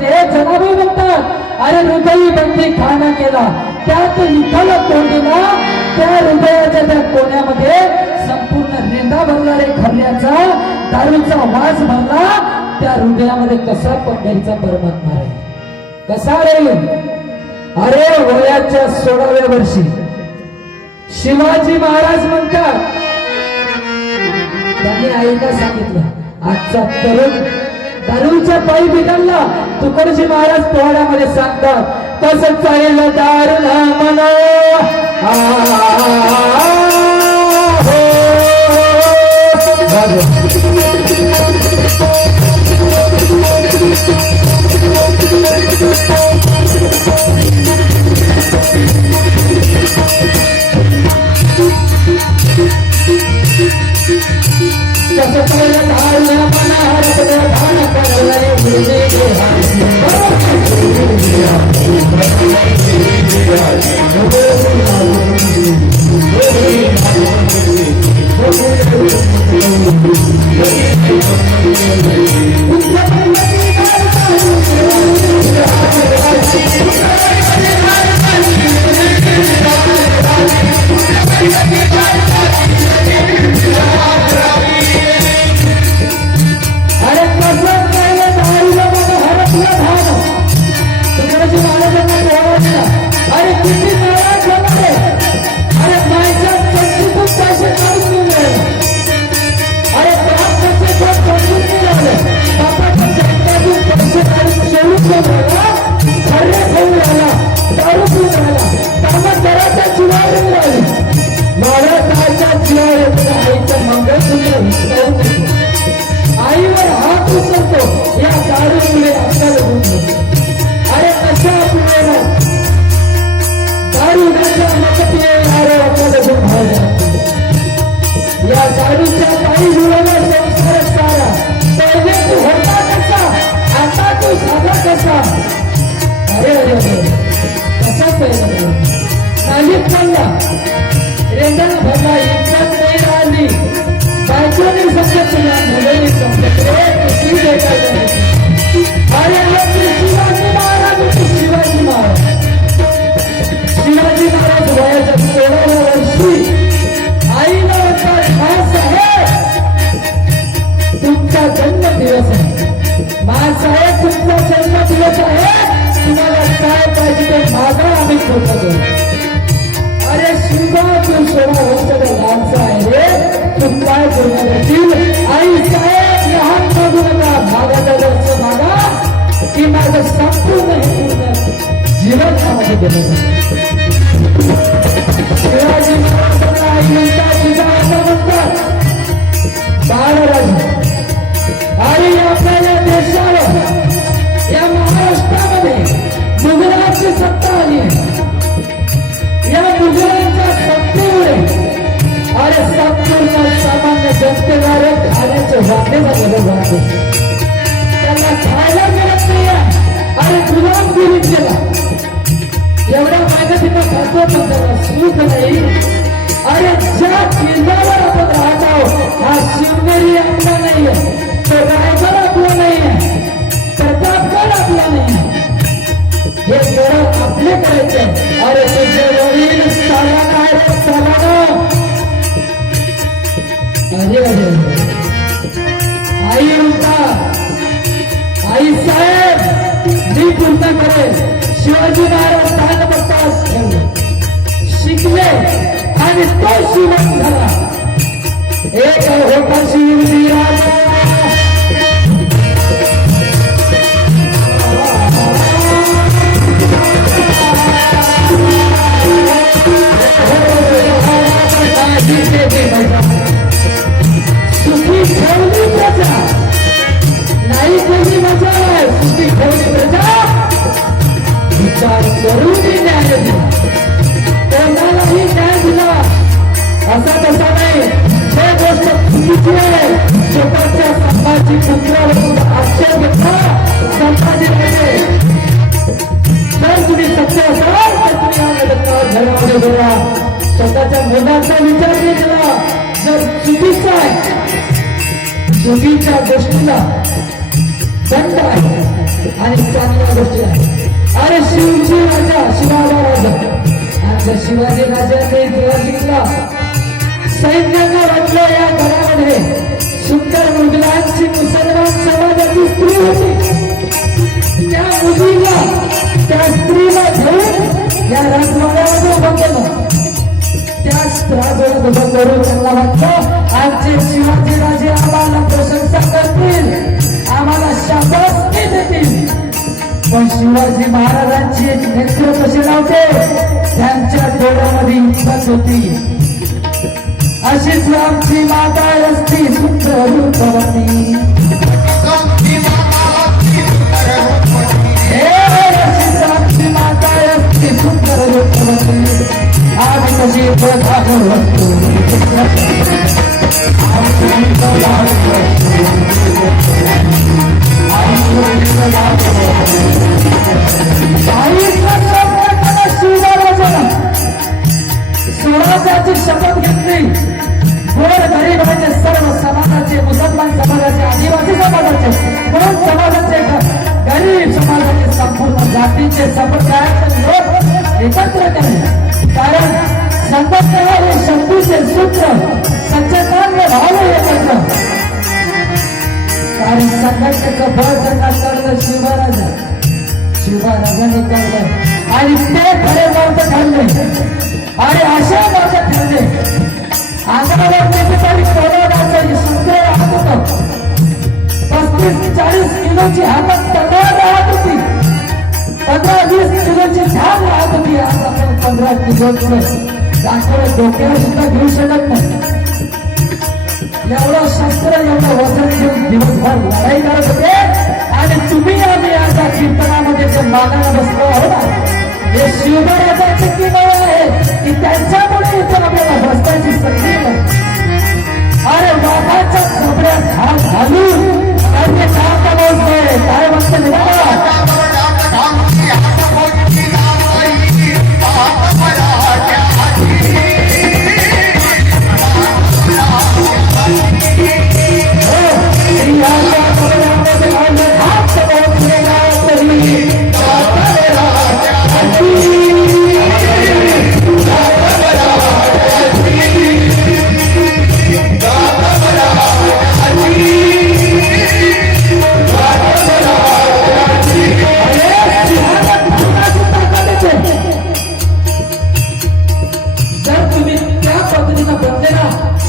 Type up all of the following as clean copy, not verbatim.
ते जनाबी म्हणतात अरे हृदयी बंदी खाना केला त्यात विठ्ठल तोंडीला त्या हृदयाच्या त्या कोण्यामध्ये संपूर्ण रेंदा भरला रे खऱ्याचा दारूचा वास भरला त्या हृदयामध्ये कसा पंढरीचा परमात्मा रे कसा रे अरे वयाच्या 16व्या वर्षी शिवाजी महाराज म्हणतात त्यांनी आईला सांगितलं आजचा तरुण दारूच्या पायी बिघडला तुकडोजी महाराज पोवाड्यामध्ये सांगतात कसं चालेल दारू ना म्हणा कसं चालेल दारू ना आईवर हात उचलतो या दारूमुळे आपल्याला अरे कशा आपल्याला दारू या दारूच्या काही मुलाला संस्कार सारा पहिले तू होता कसा आता तू झाला कसा अरे अरे अरे कसा पहिला नालीत चालला रेंडा भरला इज्जत नाही राहिली बायकोने समजत तुला मुलांनी समजत रे किती देखायला अरे शिवाजी महाराज शिवाजी महाराज शिवाजी महाराज वयाच्या 16व्या वर्षी आईला म्हणतात तुमचा जन्मदिवस आहे महासाहेब तुमचा जन्मदिवस आहे तुम्हाला काय पाहिजे ते मागा आम्ही ठेवतो अरे शिवा तू 16 वर्षाचा लहानसा आहे रे तू काय बोलणार आई साहेब लहान मागू नका मागाचा वर्ष मागा की माझं संपूर्ण जीवन त्यामध्ये गेलं शिवाजी महाराजांना आई म्हणतात तुझा असं म्हणतात बाळराजा आणि आपल्या या देशावर या महाराष्ट्रामध्ये गुजरातची सत्ता आली या गुजरातच्या सत्तेमुळे अरे संपूर्ण सामान्य जनतेद्वारे खाण्याचे वाटे झालेले वाटे त्यांना खायला मिळत नाही अरे गुलामगिरी केला एवढ्या मेहनतीनं खातो पण त्याला सुख नाही अरे ज्या किल्ल्यावर आपण राहत आहोत हा शिवनेरी आपला नाहीये तो रायगड आपला नाहीये प्रतापगड आपला नाहीये हे गड आपले करायचे अरे तुझे वडील सालाना अरे सालाना अरे अरे आई म्हणता आई साहेब मी पूर्ण करेल शिवाजी महाराज काय बघताच शिकले आणि तो शिवण झाला एक होता शिवजी राजा सुखी ठेवली प्रजा नाही केली मजा सुखी ठेवली प्रजा विचार करून न्याय दिला कोणालाही न्याय दिला असा तसा नाही हे गोष्ट चुकीची आहे स्वतःच्या संभाजी पुत्रावर आक्षेप घेतला संभाजी राहिले जर तुम्ही सत्य असाल तर तुम्ही घरामध्ये बोला स्वतःच्या मुलाचा विचार नाही केला जर चुकीचा आहे चुकीच्या गोष्टीला दंड आहे आणि चांगल्या गोष्टी आहेत. अरे शिवजी राजा शिवाजी राजा आमच्या शिवाजी राजाने देव जिंकला. सैन्याने वाटलं या घरामध्ये सुंदर मुघलांची मुसलमान समाजाची स्त्री होती. त्या मुलीला त्या स्त्रीला घेऊन या राजवाड्यामध्ये उभं केलं. त्याच राजवाड्यात उभं करून त्यांना वाटलं आमचे शिवाजी राजे आम्हाला प्रशंसा करतील, आम्हाला शाबासकी देतील. पण शिवाजी महाराजांची नेतृत्व कसे नव्हते, त्यांच्या डोळ्यामध्ये इच्छाच होती. अशीच आमची माता असती सुंदर रूपवती. अशीच आमची माता असती सुंदर रूपवती. आम्ही कशी प्रथा करतो शिवराजाला स्वराज्याची शपथ घेतली. गोर गरीब म्हणजे सर्व समाजाचे, मुसलमान समाजाचे, आदिवासी समाजाचे, म्हणून समाजाचे, गरीब समाजाचे, संपूर्ण जातीचे संप्रदायाचे लोक एकत्र केले. कारण संघर्ष हे शक्तीचे सूत्र सच्चेताने भाव एकत्र. कारण संघर्षाचं बळ त्यांना कळलं शिवराजाने कळलं आणि ते खरे मार्ग ठरले आणि अशा मार्ग ठरले. अंगावर त्याच्यासाठी कोरोनाचं संख्या राहत होतं. 35-40 किलोची हातात तलवार राहत होती. 15-20 किलोची झाड राहत होती. आज आपण 15 किलोचं दाखवलं डोक्यावर सुद्धा घेऊ शकत नाही. एवढं शस्त्र एवढं वजन घेऊन दिवसभर लढाई करत होते. आणि तुम्ही आम्ही आज या कीर्तनामध्ये जे मागायला बसलो आहोत हे शिवराजाची किमया आहे की त्यांच्यामुळे इथं आपल्याला बसण्याची संधी मिळते. अरे वाघाच्या कपड्यात हात घालून त्यांनी काय बोलतोय, काय म्हणते मिळाला.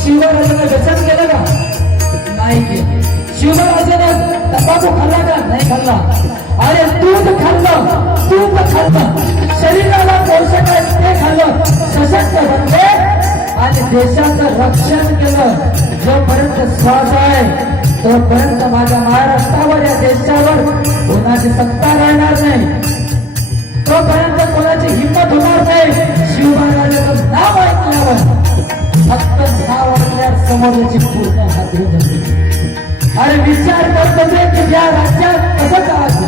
शिवराजाने व्यसन केलं का? नाही केलं. शिवराजाने तंबाखू खाल्ला का? नाही खाल्ला. अरे दूध खाल्लं, तूप खाल्लं, शरीराला पोषक आहे ते खाल्लं, सशक्त बनले आणि देशाचं रक्षण केलं. जोपर्यंत श्वास आहे तोपर्यंत माझ्या महाराष्ट्रावर या देशावर कोणाची सत्ता राहणार नाही, तोपर्यंत कोणाची हिंमत होणार नाही. शिवराजाचं नाव ऐकल्यावर फक्त नाव ऐकल्यावर समोरची पूर्ण खात्री झाली. अरे विचार करत होते की ज्या राज्यात कसं करायचं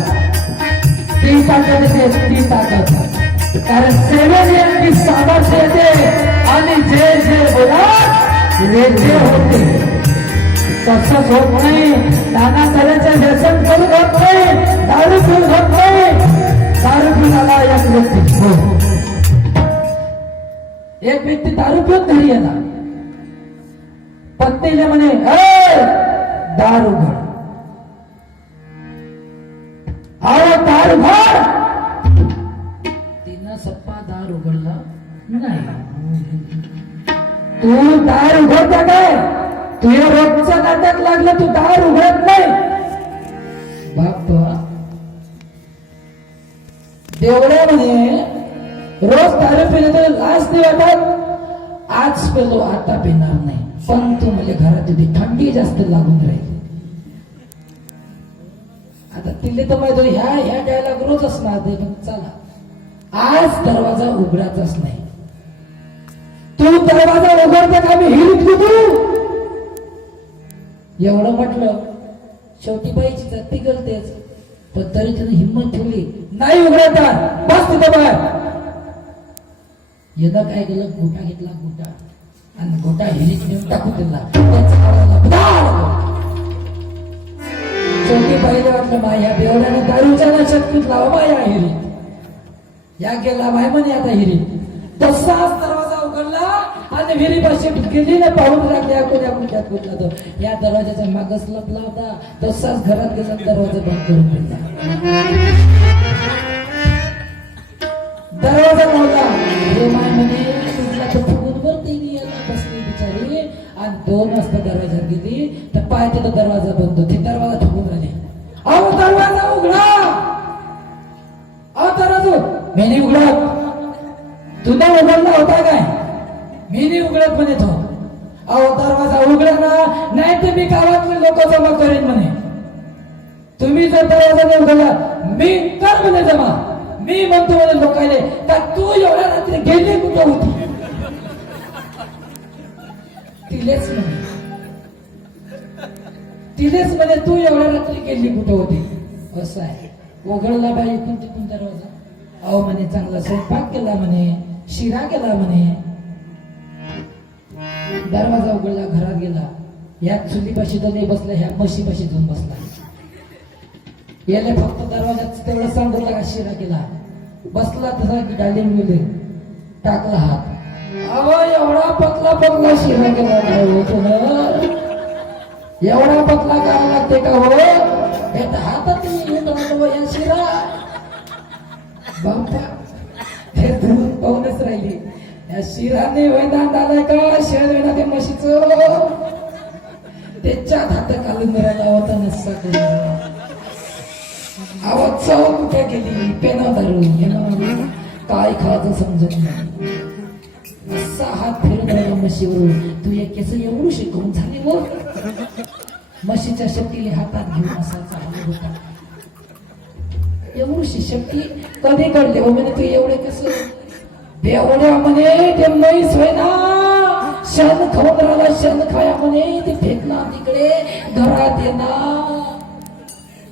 ती ताकद येते, ती ताकद. कारण सेवेची सामर्थ्य येते आणि जे जे बोला ते होते. तसंच होत नाही. नाना तऱ्हेचं व्यसन करून होत नाही, दारू पिऊन होत नाही. दारू पिऊन आला एक व्यक्ती दारू पिऊन घरी येणार, पत्नीला म्हणे दारू घड, अहो दार उघड. तिनं सप्पा दार उघडला नाही. तू दार उघडता काय? तुझ्या रोजचं नाटक लागलं, तू दार उघडत नाही. बाप्पा देवड्यामध्ये रोज दारू पिले तर लाच नाही वाटत. आज पेलो आता पिणार नाही, पण तू म्हणजे घरात होती थंडी जास्त लागून राहील. आता तिले तर माहिती ह्या डायलॉग रोज असणार ते, पण चला आज दरवाजा उघडायचाच नाही. तू दरवाजा उघडता का मी हिरीत कुठू? एवढं म्हटलं शेवटी बाईची जाती करतेच, पण तरी त्याने हिंमत ठेवली नाही उघडता. बस तिथं बाहेर. येणं काय केलं, गोटा घेतला, गोटा आणि गोटा हिरीत नेऊन टाकून दिला. शेवटी पहिले म्हटलं माया बेवड्याने दारूच्या नशेत कुठला हो माया हिरीत या गेला बाय म्हणे आता हिरीत तसाच दरवाजा उघडला आणि विहिरीपाशी गेली ना पाहून लागल्या कोण्या कुठल्यात कुठला तो या दरवाजाच्या मागच लपला होता तसाच घरात गेला दरवाजा बंद करून दिला दरवाजा लावला हे माय म्हणे तुझला तर फुगून वरती यायला बसली बिचारी आणि 2 वाजता दरवाजात गेली तर पाय तिथं दरवाजा बंद ते दरवाजा ठोकून राहिले अहो दरवाजा उघडा अहो दरवाजा मी उघडा तुला उघडला होता काय मी नाही उघडत म्हणे तो अहो दरवाजा उघडा ना नाही तर मी गावातले लोक जमा करेन म्हणे तुम्ही जर दरवाजा नाही उघडला मी कर म्हणे जमा मी म्हणतो म्हणे लोकांना का तू एवढ्या रात्री गेली कुठं होती तिलेच म्हणे तू एवढ्या रात्री गेली कुठं होती असं आहे उघडला बाई इथून तिथून दरवाजा अहो म्हणे चांगला स्वयंपाक केला म्हणे शिरा केला म्हणे दरवाजा उघडला घरात गेला या चुलीपाशी तर नाही बसला ह्या म्हशीपाशी जाऊन बसला याला फक्त दरवाजात तेवढं सांगू लागा शिरा केला बसला तसा डालिंग गेले टाकला हात अहो एवढा पतला पतला शिरा केला एवढा पतला करायला लागते का हो हातात या शिरा बापा हे दूर पाहूनच राहिली या शिराने वैदांत आलाय का शेण वेणा ते म्हशीचं त्याच्यात हात घालून राहिला होता नसता आवाज चव कुठे गेली पेना धरून काय खायचं समजत नाही असा हात फिरून राहिला म्हशीवरून तू एक केस एवढू शिकवून झाली व म्हशीच्या शक्तीने हातात घेऊन असा चालू होता एवढी शक्ती कधी कळते हो म्हणे तू एवढे कस बेवड्या म्हणे ते म्हैस होय ना शेण खाऊन राहिला शेण खाया म्हणे ते फेकला तिकडे घरात येणार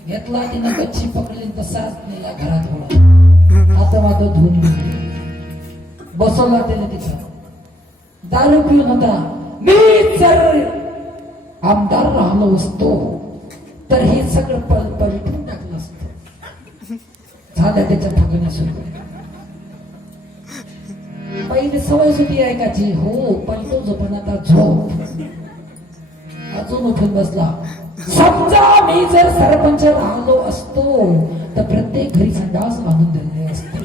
घेतला तिनं गच्ची पकडली तसाच नेला घरात होणार आता मात्र धुवून घेतली बसवला त्याने तिथं दारू पिऊन होता मी जर आमदार राहिलो असतो तर हे सगळं पलटून टाकलं असतं झालं त्याच्या भागण्या सुरू पहिली सवय सुद्धी ऐकायची हो पलटो झोपण आता झोप अजून उठून बसला समजा मी जर सरपंच राहिलो असतो तर प्रत्येक घरी संडास बांधून दिले असते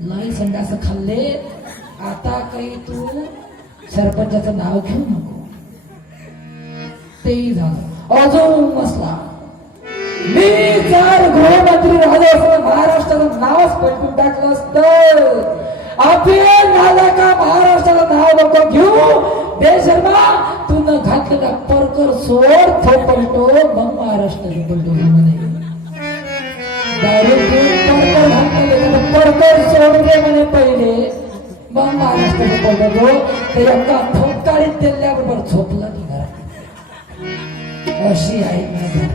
नाही संडास खाल्ले आता काही तू सरपंचाचं नाव घेऊ नको तेही झालं अजून बसला मी जर गृहमंत्री राहिलो असतो महाराष्ट्राचं नावच पलटून टाकलं असतं आपण झाला का महाराष्ट्राला नाव नको घेऊ बेशर्मा तू न घातलेला परकर सोड तो पलटो मग महाराष्ट्राचं पलटो म्हणे दारू घेऊन परकर घातलेले परकर सोड दे म्हणे पहिले मग महाराष्ट्राचं पलटो ते एका ठोकाळीत तेल्याबरोबर झोपला की घरात अशी आहे माझी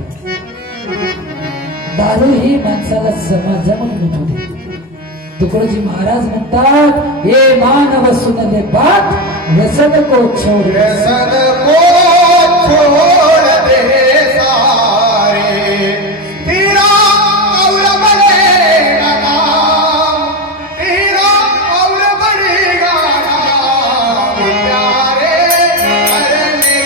दारू ही माणसाला जमत उठवते तुकडोजी महाराज म्हणतात हे मानव सुनले बात व्यसन को छोड़ दे सारे तेरा और बढ़ेगा नाम तेरा और बढ़ेगा नाम प्यारे करने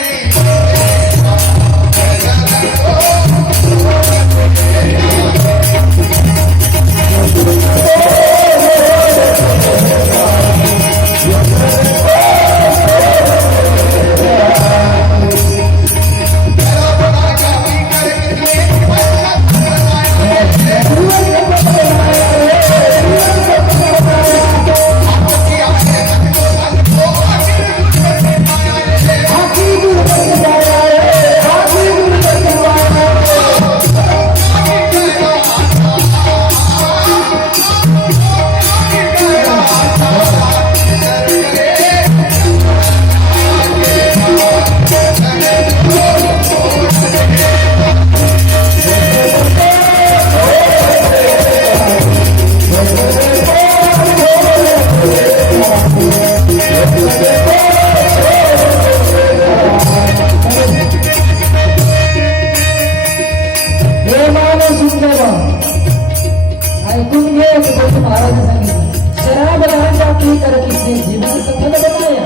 महाराज सांगितलं शराब गांजा पी कर किसने जीवन सफल बनाया.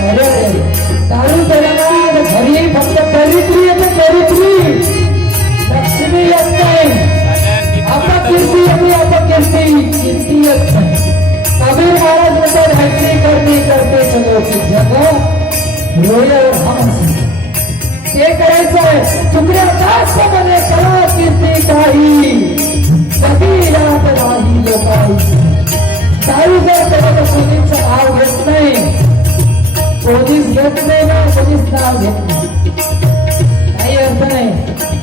अरे अरे दारू पेल्यानं घरी फक्त परित्री येते परित्री लक्ष्मी येत नाही. आता कीर्ती येते आता कीर्ती येत नाही. कबीर महाराज म्हणतात हैत्री करते करते चलो की जग रोयल हम ते करायचं आहे. तुकड्या दासमध्ये करा कीर्ती काही कधी याद नाही लोकांची. दारू जर त्याला पोलीसचं नाव घेत नाही पोलीस घेत नाही ना पोलीस नाव घेत नाही काही अर्थ नाही.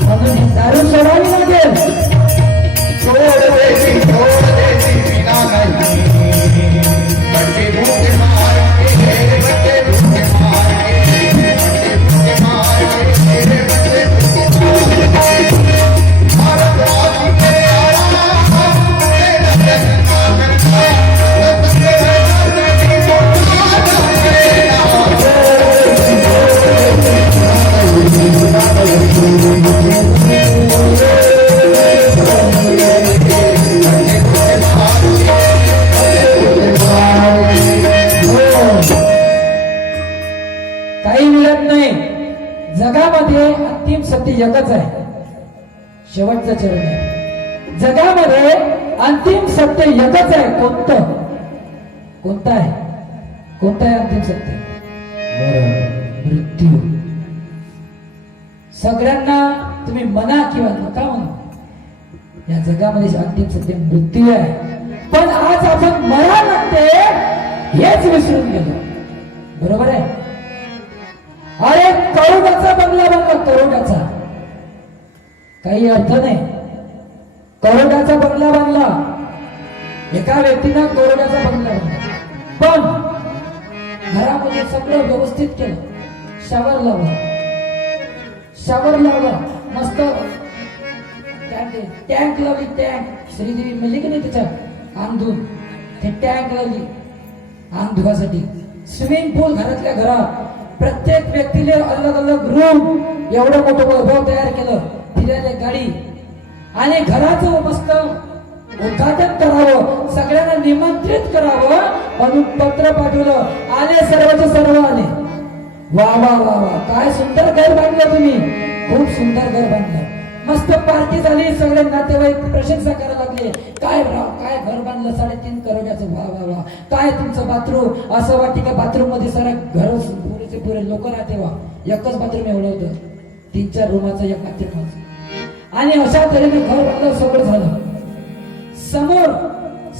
म्हणून ही दारू सोडावी लागेल. छोड़ देती बिना नहीं बच्चे भूखे मारेंगे बच्चे भूखे मारेंगे बच्चे भूखे मारेंगे बच्चे भूखे मारेंगे. भारत वासी के आया तेरा जन्म करता काही मिळत नाही. जगामध्ये अंतिम सत्य एकच आहे. शेवटचं चरण आहे. जगामध्ये अंतिम सत्य एकच आहे. कोणतं कोणतं आहे कोणतं आहे अंतिम सत्य? मृत्यू. सगळ्यांना तुम्ही म्हणा किंवा नका म्हणा या जगामध्ये अंतिम सत्य मृत्यू आहे. पण आज आपण मरा लागते हेच विसरून गेलो. बरोबर आहे. अरे करोडाचा बंगला बांधला करोडाचा काही अर्थ नाही. करोडाचा बंगला बांधला एका व्यक्तीनं करोडाचा बंगला बांधला पण घरामध्ये सगळं व्यवस्थित केलं. शावर लावला मस्त टँक लावली. टँक श्रीदेवी मिळली की नाही त्याच्यात अंग धुवून ते टँक लावली अंग धुवासाठी. स्विमिंग पूल घरातल्या घरात प्रत्येक व्यक्तीने अलग अलग रूम एवढं मोठं वैभव तयार केलं. फिरायला गाडी आणि घराचं मस्त उद्घाटन करावं सगळ्यांना निमंत्रित करावं म्हणून पत्र पाठवलं. आले सर्वचे सर्व आले. वा वा वा वा काय सुंदर घर बांधलं तुम्ही. खूप सुंदर घर बांधलं. मस्त पार्टी झाली. सगळे नातेवाईक प्रशंसा करायला लागले. काय राव काय घर बांधलं 3.5 करोडाचं. वा वा वा काय तुमचं बाथरूम. असं वाटते का बाथरूम मध्ये सारा घर पुरेचे पुरे लोक राहते. वा एकच बाथरूम एवढं होतं. 3-4 रूमाचं एक बाथरूम. आणि अशा तऱ्हेने घर बांधलं. सगळं झालं. समोर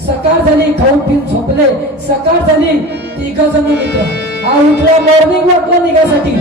सकाळ झाली. खाऊन पिऊन झोपले. सकाळ झाली. 3 जण मित्र हा उठला मॉर्निंग वॉकला निघासाठी.